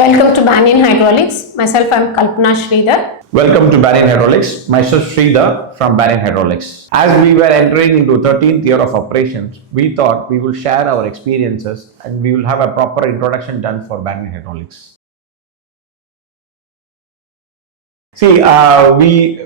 Welcome to Banyan Hydraulics. Myself, I am Kalpana Sreedhara. Welcome to Banyan Hydraulics. Myself Sreedhara from Banyan Hydraulics. As we were entering into 13th year of operations, we thought we will share our experiences and we will have a proper introduction done for Banyan Hydraulics. See,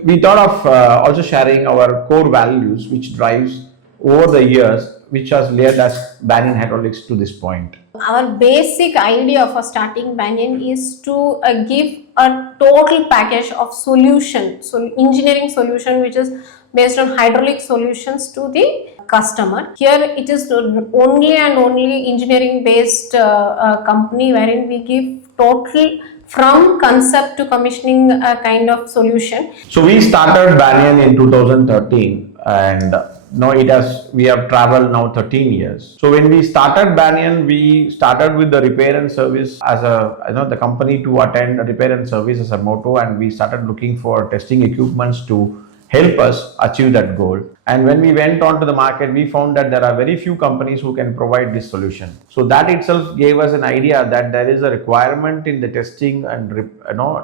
we thought of also sharing our core values, which drives over the years, which has led us Banyan Hydraulics to this point. Our basic idea for starting Banyan is to give a total package of solution, so engineering solution which is based on hydraulic solutions to the customer. Here it is only and only engineering based company wherein we give total from concept to commissioning kind of solution. So we started Banyan in 2013 and now we have traveled now 13 years. So when we started Banyan, we started with the repair and service as the company to attend a repair and service as a motto, and we started looking for testing equipments to help us achieve that goal. And when we went on to the market, we found that there are very few companies who can provide this solution. So that itself gave us an idea that there is a requirement in the testing and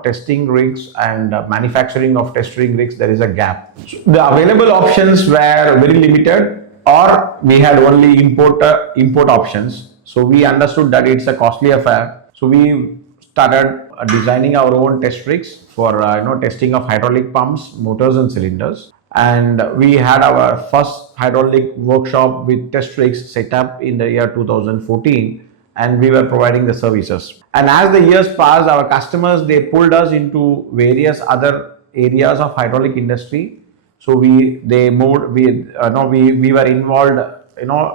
testing rigs and manufacturing of testing rigs. There is a gap. So the available options were very limited, or we had only import options. So we understood that it's a costly affair. So we started designing our own test rigs for testing of hydraulic pumps, motors and cylinders. And we had our first hydraulic workshop with test rigs set up in the year 2014, and we were providing the services. And as the years passed, our customers, they pulled us into various other areas of hydraulic industry. So we were involved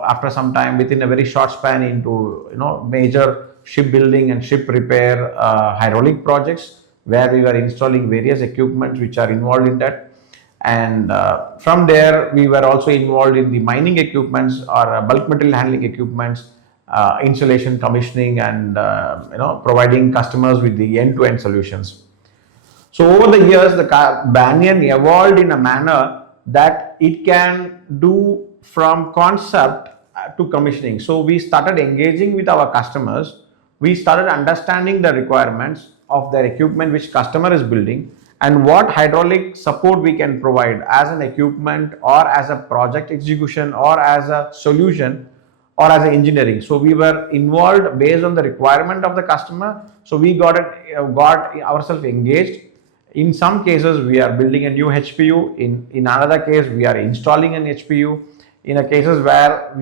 after some time, within a very short span, into major shipbuilding and ship repair hydraulic projects, where we were installing various equipment which are involved in that. And from there, we were also involved in the mining equipments or bulk material handling equipments, installation, commissioning, and providing customers with the end-to-end solutions. So over the years, the Banyan evolved in a manner that it can do from concept to commissioning. So we started engaging with our customers. We started understanding the requirements of their equipment which customer is building, and what hydraulic support we can provide as an equipment or as a project execution or as a solution or as an engineering. So we were involved based on the requirement of the customer. So we got ourselves engaged. In some cases, we are building a new HPU. In another case, we are installing an HPU. In a cases where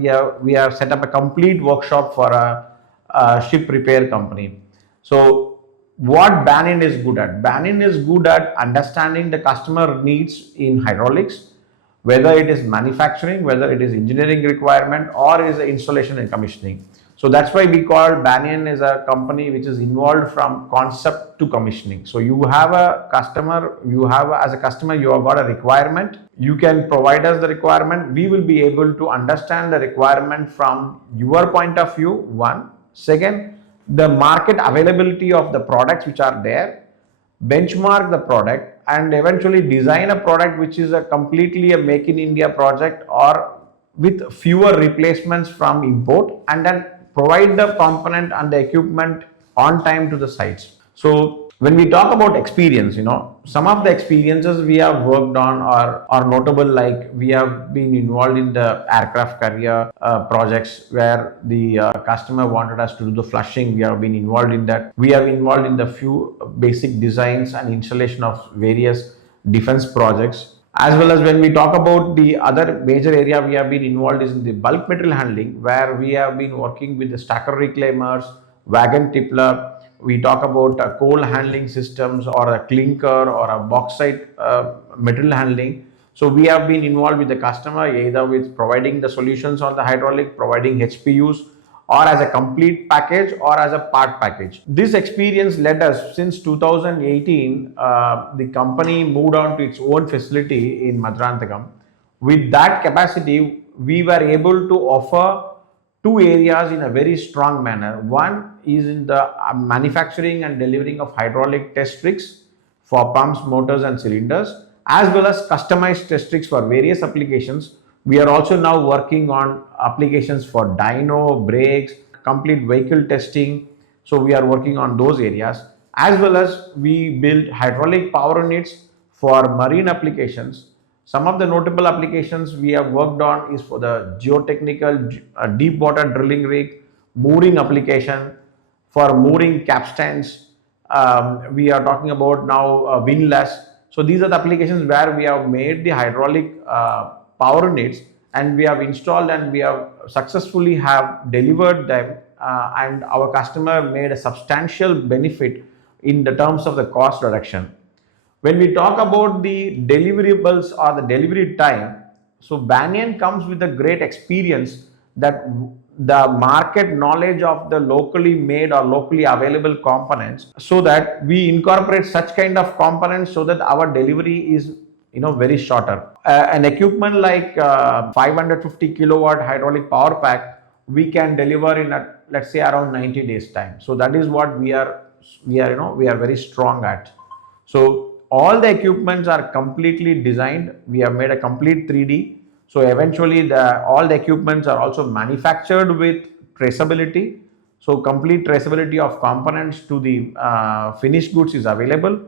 we have set up a complete workshop for a ship repair company. So what Banyan is good at? Banyan is good at understanding the customer needs in hydraulics, whether it is manufacturing, whether it is engineering requirement, or is installation and commissioning. So that's why we call Banyan as a company which is involved from concept to commissioning. So you have a customer, as a customer, you have got a requirement. You can provide us the requirement. We will be able to understand the requirement from your point of view, one. Second, the market availability of the products which are there, benchmark the product, and eventually design a product which is completely a make in India project or with fewer replacements from import, and then provide the component and the equipment on time to the sites. So when we talk about experience, some of the experiences we have worked on are notable. Like we have been involved in the aircraft carrier projects where the customer wanted us to do the flushing. We have been involved in that. We have been involved in the few basic designs and installation of various defense projects. As well as when we talk about the other major area we have been involved is in the bulk material handling, where we have been working with the stacker reclaimers, wagon tippler. We talk about coal handling systems or a clinker or a bauxite material handling. So we have been involved with the customer either with providing the solutions on the hydraulic, providing HPUs, or as a complete package or as a part package. This experience led us, since 2018, the company moved on to its own facility in Maduranthagam. With that capacity, we were able to offer two areas in a very strong manner. One is in the manufacturing and delivering of hydraulic test rigs for pumps, motors and cylinders, as well as customized test rigs for various applications. We are also now working on applications for dyno, brakes, complete vehicle testing, So we are working on those areas, as well as we build hydraulic power units for marine applications. Some of the notable applications we have worked on is for the geotechnical deep water drilling rig, mooring application, for mooring capstans. We are talking about now windlass. So these are the applications where we have made the hydraulic power units, and we have installed and we have successfully have delivered them, and our customer made a substantial benefit in the terms of the cost reduction. When we talk about the deliverables or the delivery time, so Banyan comes with a great experience that the market knowledge of the locally made or locally available components, so that we incorporate such kind of components so that our delivery is very shorter. An equipment like 550 kilowatt hydraulic power pack, we can deliver in let's say around 90 days time. So that is what we are very strong at. So all the equipments are completely designed. We have made a complete 3D. So eventually all the equipments are also manufactured with traceability. So complete traceability of components to the finished goods is available.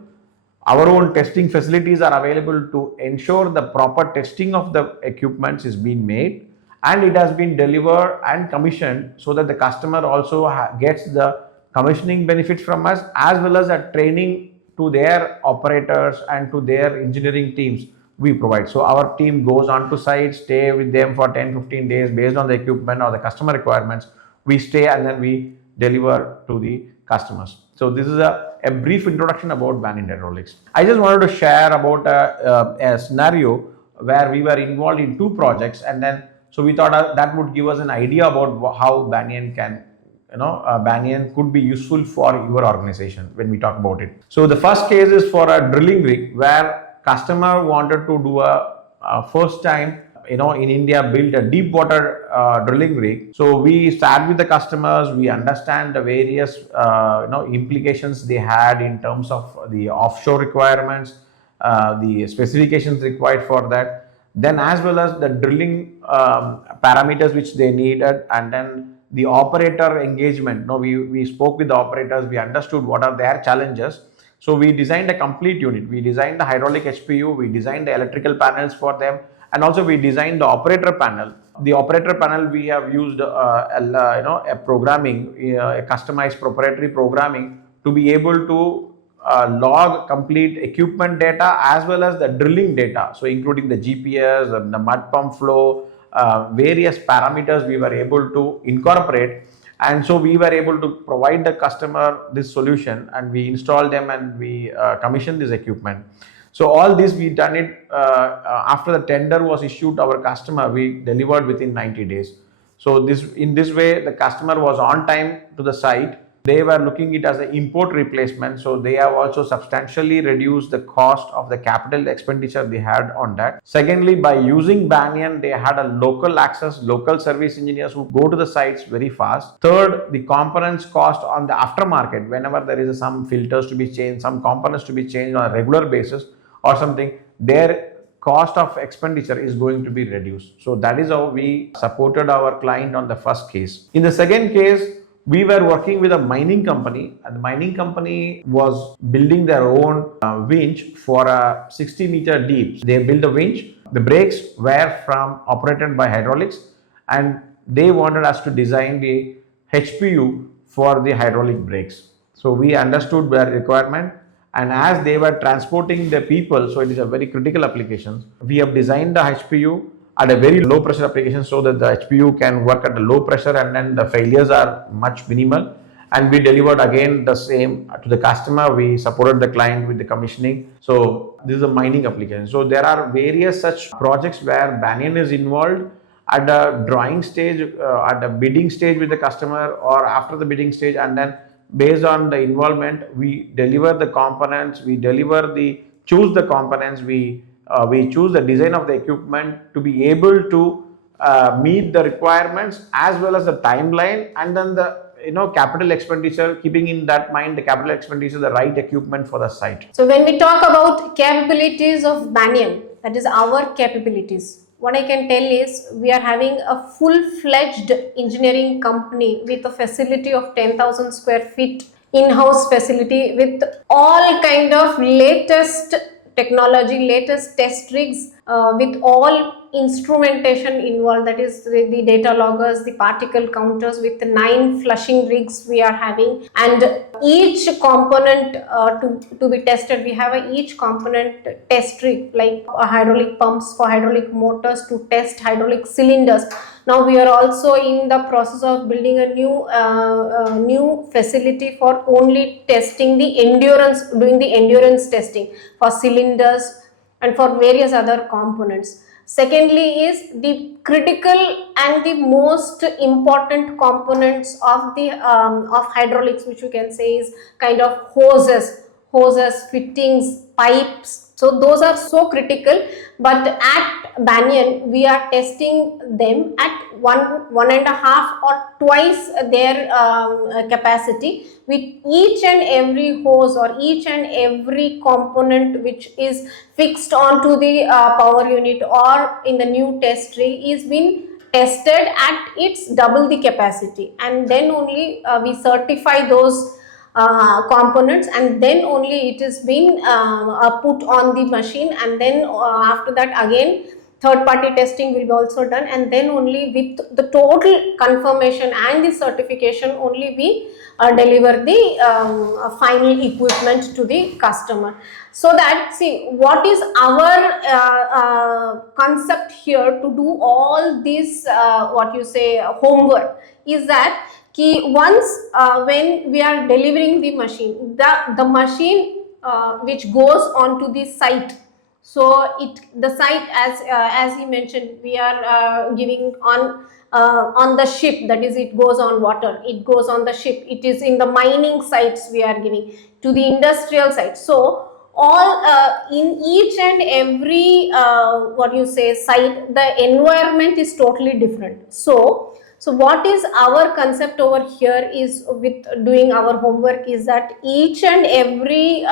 Our own testing facilities are available to ensure the proper testing of the equipments is being made, and it has been delivered and commissioned, so that the customer also gets the commissioning benefits from us, as well as a training to their operators and to their engineering teams we provide. So our team goes on to site, stay with them for 10-15 days based on the equipment or the customer requirements. We stay and then we deliver to the customers. So this is a brief introduction about Banyan Hydraulics. I just wanted to share about a scenario where we were involved in two projects, and then so we thought that would give us an idea about how Banyan can Banyan could be useful for your organization when we talk about it. So the first case is for a drilling rig where customer wanted to do a first time in India build a deep water drilling rig. So we start with the customers, we understand the various implications they had in terms of the offshore requirements, the specifications required for that, then as well as the drilling parameters which they needed, and then the operator engagement. We spoke with the operators, we understood what are their challenges. So we designed a complete unit. We designed the hydraulic HPU, we designed the electrical panels for them, and also we designed the operator panel. The operator panel, we have used a programming, a customized proprietary programming to be able to log complete equipment data as well as the drilling data. So including the GPS, the mud pump flow, various parameters we were able to incorporate, and so we were able to provide the customer this solution, and we installed them and we commissioned this equipment. So all this we done it after the tender was issued. Our customer, we delivered within 90 days. So in this way the customer was on time to the site. They were looking it as an import replacement, so they have also substantially reduced the cost of the capital expenditure they had on that. Secondly, by using Banyan, they had a local access, local service engineers who go to the sites very fast. Third, the components cost on the aftermarket, whenever there is some filters to be changed, some components to be changed on a regular basis or something, their cost of expenditure is going to be reduced. So that is how we supported our client on the first case. In the second case, we were working with a mining company, and the mining company was building their own winch for a 60-meter deep. They built a winch. The brakes were operated by hydraulics, and they wanted us to design the HPU for the hydraulic brakes. So we understood their requirement, and as they were transporting the people, so it is a very critical application. We have designed the HPU at a very low pressure application so that the HPU can work at a low pressure, and then the failures are much minimal. And we delivered again the same to the customer. We supported the client with the commissioning. So this is a mining application. So there are various such projects where Banyan is involved at the drawing stage, at the bidding stage with the customer, or after the bidding stage, and then based on the involvement, we deliver the components, we choose the components, we choose the design of the equipment to be able to meet the requirements as well as the timeline, and then the capital expenditure, keeping in that mind the capital expenditure, the right equipment for the site. So when we talk about capabilities of Banyan, that is our capabilities. What I can tell is we are having a full-fledged engineering company with a facility of 10,000 square feet, in-house facility with all kind of latest technology, latest test rigs, with all instrumentation involved, that is the data loggers, the particle counters, with 9 flushing rigs we are having, and each component to be tested, we have each component test rig, like hydraulic pumps for hydraulic motors to test hydraulic cylinders. Now we are also in the process of building a new facility for only testing the endurance, doing the endurance testing for cylinders and for various other components. Secondly is the critical and the most important components of the of hydraulics, which you can say is kind of hoses, fittings, pipes. So those are so critical, but at Banyan we are testing them at one and a half or twice their capacity, with each and every hose or each and every component which is fixed onto the power unit or in the new test rig is been tested at its double the capacity, and then only we certify those components, and then only it is being put on the machine, and then after that again third party testing will be also done, and then only with the total confirmation and the certification only we deliver the final equipment to the customer. So that, see, what is our concept here to do all this what you say homework is that once when we are delivering the machine, the machine which goes onto the site, so the site, as he mentioned, we are giving on the ship, that is it goes on water, it goes on the ship, it is in the mining sites we are giving to the industrial sites. So all in each and every what you say site, the environment is totally different. So what is our concept over here is, with doing our homework, is that each and every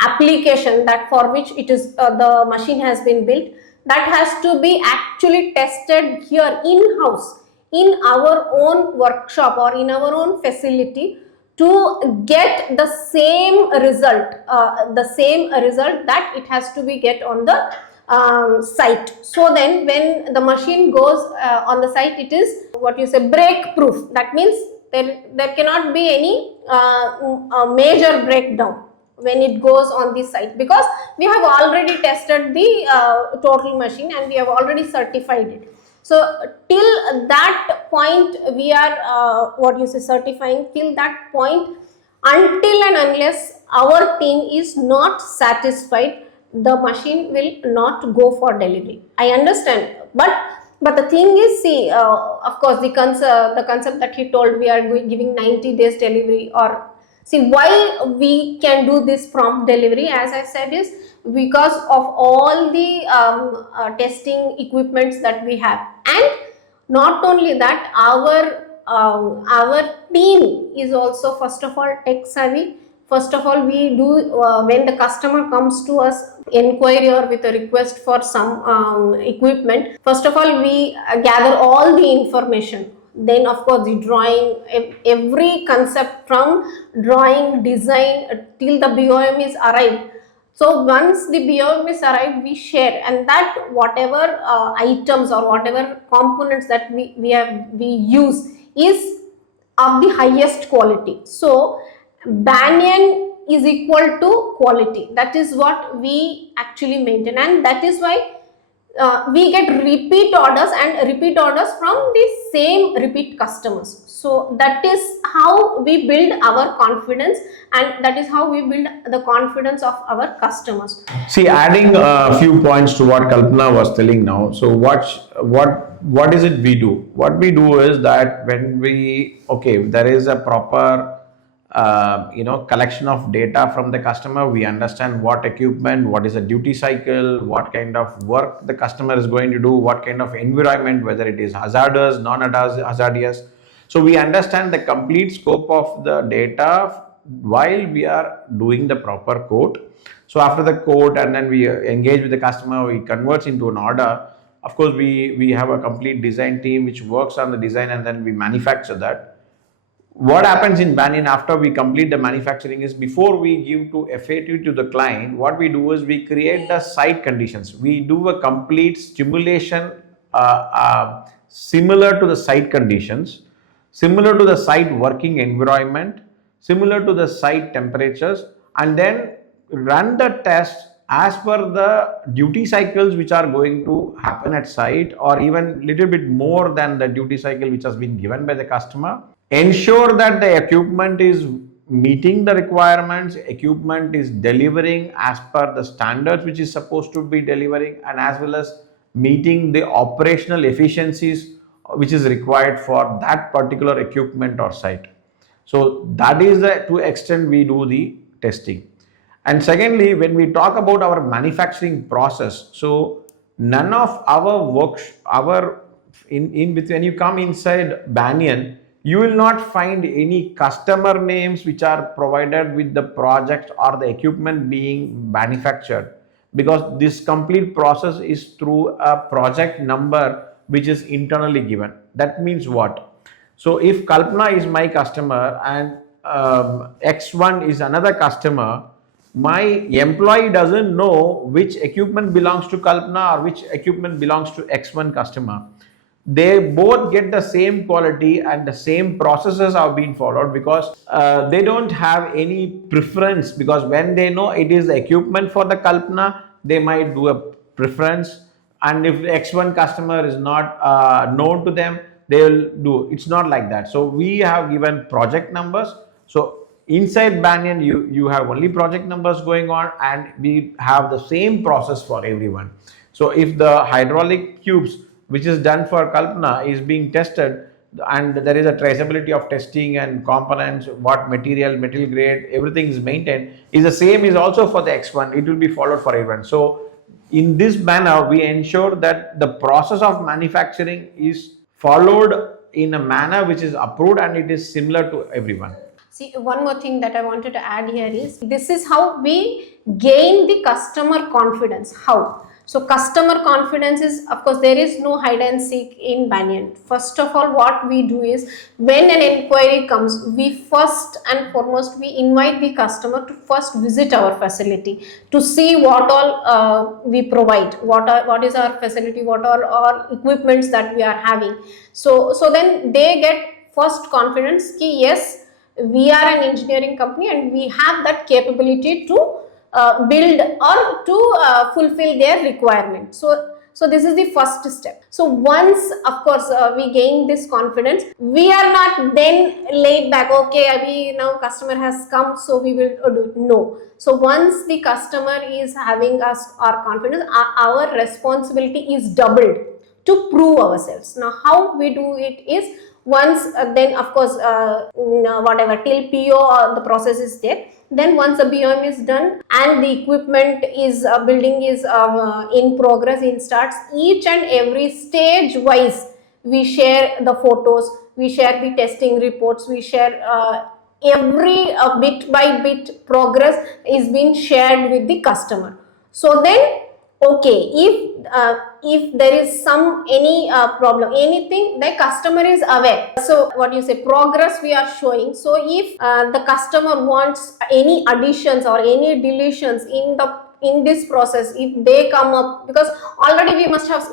application that for which it is the machine has been built, that has to be actually tested here in house, in our own workshop or in our own facility, to get the same result, that it has to be get on the site. So then when the machine goes on the site, it is what you say break proof. That means there cannot be any major breakdown when it goes on the site, because we have already tested the total machine and we have already certified it. So till that point we are what you say certifying, till that point, until and unless our team is not satisfied, the machine will not go for delivery. I understand, but the thing is, see, of course the concept that he told, we are giving 90 days delivery, or see, why we can do this prompt delivery, as I said, is because of all the testing equipments that we have. And not only that, our team is also, first of all, tech savvy. First of all, we do when the customer comes to us inquiry or with a request for some equipment, first of all we gather all the information. Then of course the drawing, every concept from drawing, design till the BOM is arrived. So once the BOM is arrived, we share, and that whatever items or whatever components that we use is of the highest quality. So Banyan is equal to quality. That is what we actually maintain, and that is why we get repeat orders from the same repeat customers. So that is how we build our confidence, and that is how we build the confidence of our customers. See, adding a few points to what Kalpana was telling now. So what is it we do? What we do is that when there is a proper collection of data from the customer, we understand what equipment, what is a duty cycle, what kind of work the customer is going to do, what kind of environment, whether it is hazardous, non-hazardous. So we understand the complete scope of the data while we are doing the proper quote. So after the quote, and then we engage with the customer, we converts into an order. Of course, we have a complete design team which works on the design and then we manufacture that. What happens in Banyan after we complete the manufacturing is before we give to FAT to the client, what we do is we create the site conditions. We do a complete stimulation similar to the site conditions, similar to the site working environment, similar to the site temperatures, and then run the test as per the duty cycles which are going to happen at site, or even little bit more than the duty cycle which has been given by the customer. Ensure that the equipment is meeting the requirements, equipment is delivering as per the standards which is supposed to be delivering, and as well as meeting the operational efficiencies which is required for that particular equipment or site. So that is the to extent we do the testing. And secondly, when we talk about our manufacturing process, so none of our work, when you come inside Banyan, you will not find any customer names which are provided with the project or the equipment being manufactured, because this complete process is through a project number which is internally given. That means what? So if Kalpana is my customer and X1 is another customer, my employee doesn't know which equipment belongs to Kalpana or which equipment belongs to X1 customer. They both get the same quality and the same processes are being followed, because they don't have any preference, because when they know it is the equipment for the Kalpana, they might do a preference, and if X1 customer is not known to them, they will do. It's not like that. So we have given project numbers. So inside Banyan, you have only project numbers going on, and we have the same process for everyone. So if the hydraulic tubes which is done for Kalpana is being tested, and there is a traceability of testing and components, what material grade, everything is maintained, is the same is also for the X1. It will be followed for everyone. So in this manner, we ensure that the process of manufacturing is followed in a manner which is approved and it is similar to everyone. See, one more thing that I wanted to add here is, this is how we gain the customer confidence. How? So customer confidence is, of course, there is no hide and seek in Banyan. First of all, what we do is, when an inquiry comes, we first and foremost, we invite the customer to first visit our facility to see what all we provide, what is our facility, what are our equipments that we are having. So then they get first confidence ki yes, we are an engineering company and we have that capability to build or to fulfill their requirement. So this is the first step. So once, of course, we gain this confidence, we are not then laid back, okay, abhi now customer has come, so we will do. No. So once the customer is having us our confidence, our responsibility is doubled to prove ourselves. Now how we do it is, once then of course whatever till PO the process is there, then once the BOM is done and the equipment is building is in progress, in starts, each and every stage wise we share the photos, we share the testing reports, we share every bit by bit progress is being shared with the customer. So then, okay, if there is any problem, anything, the customer is aware. So what you say, progress we are showing. So if the customer wants any additions or any deletions in this process, if they come up, because already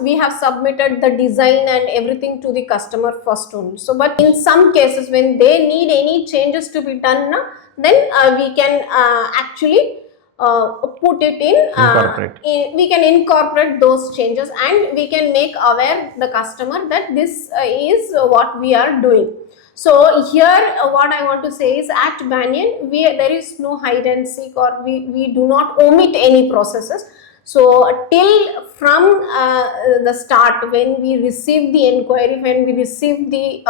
we have submitted the design and everything to the customer first only. So but in some cases when they need any changes to be done, then we can actually put it in, we can incorporate those changes and we can make aware the customer that this is what we are doing. So here what I want to say is, at Banyan there is no hide and seek, or we do not omit any processes. So till from the start, when we receive the inquiry, when we receive the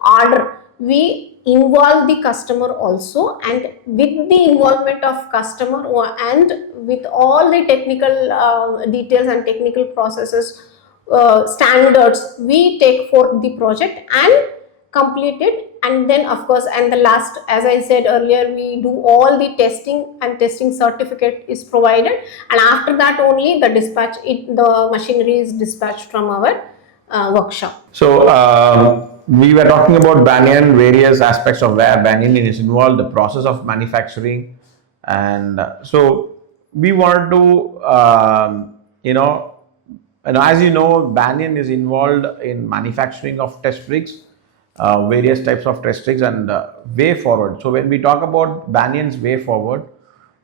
order, we involve the customer also, and with the involvement of customer and with all the technical details and technical processes standards, we take for the project and complete it And then of course, and the last, as I said earlier, we do all the testing, and testing certificate is provided, and after that only the the machinery is dispatched from our workshop. So we were talking about Banyan, various aspects of where Banyan is involved, the process of manufacturing, and so we wanted to, and as you know, Banyan is involved in manufacturing of test rigs, various types of test rigs, and way forward. So when we talk about Banyan's way forward,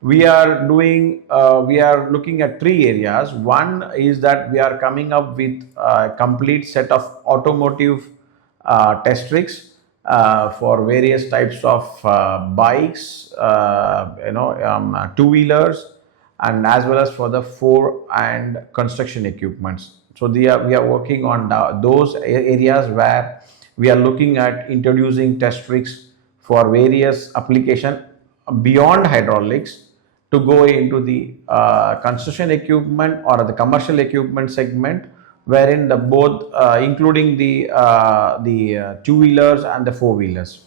we are looking at three areas. One is that we are coming up with a complete set of automotive test rigs for various types of bikes, two-wheelers, and as well as for the four and construction equipments. So we are working on those areas where we are looking at introducing test rigs for various application beyond hydraulics to go into the construction equipment or the commercial equipment segment, wherein the both including the two-wheelers and the four-wheelers.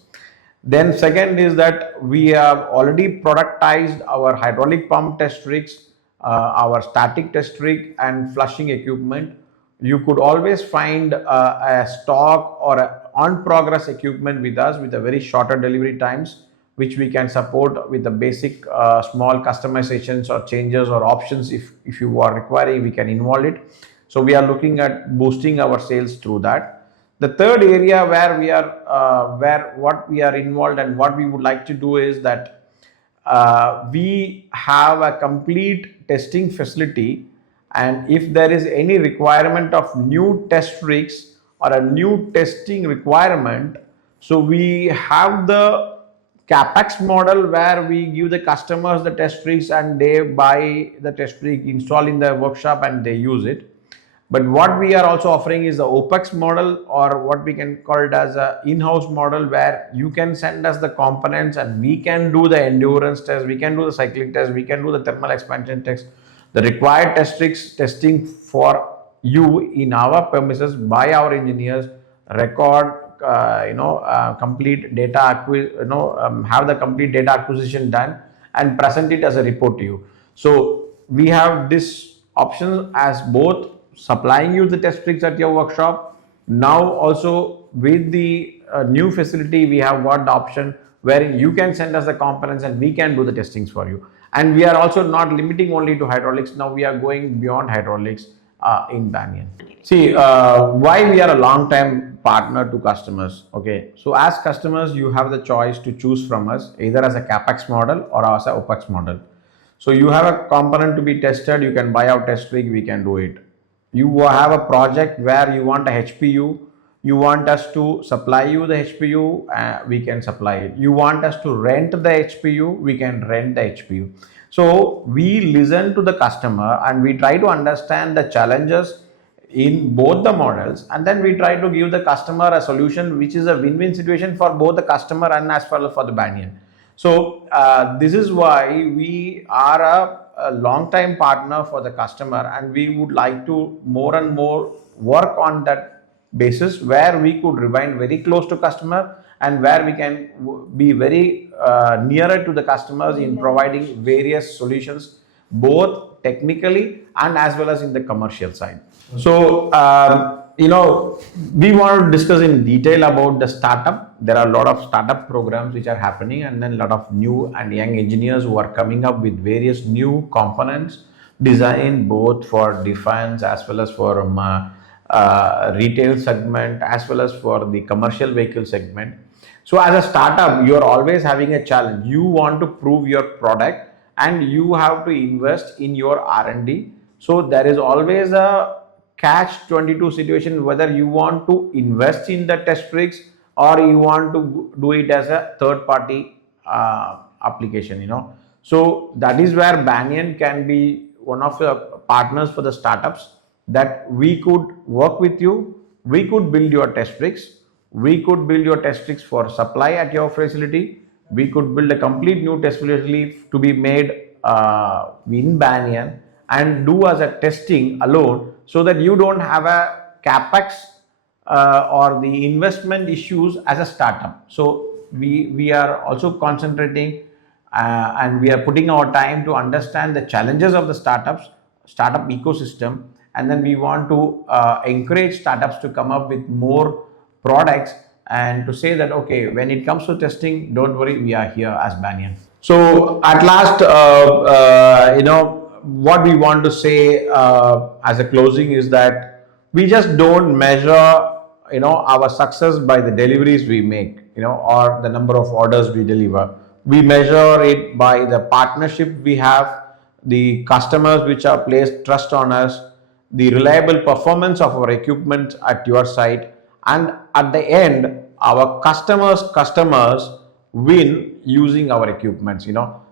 Then second is that we have already productized our hydraulic pump test rigs, our static test rig and flushing equipment. You could always find a stock or a on progress equipment with us with a very shorter delivery times, which we can support with the basic small customizations or changes or options. If you are requiring, we can involve it. So we are looking at boosting our sales through that. The third area where what we are involved and what we would like to do is that we have a complete testing facility, and if there is any requirement of new test rigs or a new testing requirement, so we have the capex model where we give the customers the test rigs and they buy the test rig, install in the workshop and they use it. But what we are also offering is the OPEX model, or what we can call it as a in-house model, where you can send us the components and we can do the endurance test, we can do the cyclic test, we can do the thermal expansion test, the required test rigs testing for you in our premises by our engineers, record, complete data, have the complete data acquisition done and present it as a report to you. So we have this option as both supplying you the test rigs at your workshop. Now also with the new facility, we have got the option wherein you can send us the components and we can do the testings for you. And we are also not limiting only to hydraulics. Now we are going beyond hydraulics in Banyan. See, why we are a long-time partner to customers. Okay, so as customers, you have the choice to choose from us either as a capex model or as a OPEX model. So you have a component to be tested, you can buy our test rig, we can do it. You have a project where you want a HPU, you want us to supply you the HPU, we can supply it. You want us to rent the HPU, we can rent the HPU. So we listen to the customer and we try to understand the challenges in both the models, and then we try to give the customer a solution which is a win-win situation for both the customer and as well as for the Banyan. So this is why we are a long-time partner for the customer, and we would like to more and more work on that basis where we could remain very close to customer and where we can be very nearer to the customers in providing various solutions, both technically and as well as in the commercial side. So, we want to discuss in detail about the startup. There are a lot of startup programs which are happening, and then a lot of new and young engineers who are coming up with various new components designed both for defense as well as for retail segment as well as for the commercial vehicle segment. So as a startup, you are always having a challenge. You want to prove your product and you have to invest in your R&D. So there is always a catch-22 situation, whether you want to invest in the test rigs or you want to do it as a third-party application. So that is where Banyan can be one of the partners for the startups, that we could work with you, we could build your test rigs, we could build your test rigs for supply at your facility, we could build a complete new test facility to be made in Banyan and do as a testing alone, so that you don't have a capex or the investment issues as a startup. So we are also concentrating and we are putting our time to understand the challenges of the startup ecosystem, and then we want to encourage startups to come up with more products and to say that okay, when it comes to testing, don't worry, we are here as Banyan. So at last, what we want to say as a closing is that we just don't measure our success by the deliveries we make, or the number of orders we deliver. We measure it by the partnership we have, the customers which are placed trust on us, the reliable performance of our equipment at your site, and at the end our customers win using our equipments.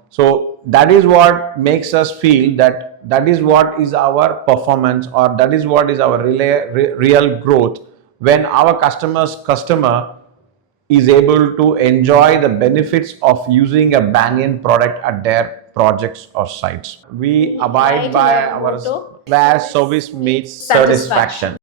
So that is what makes us feel that that is what is our performance, or that is what is our real growth, when our customer is able to enjoy the benefits of using a Banyan product at their projects or sites. We abide Right in by our our motto, where service meets satisfaction.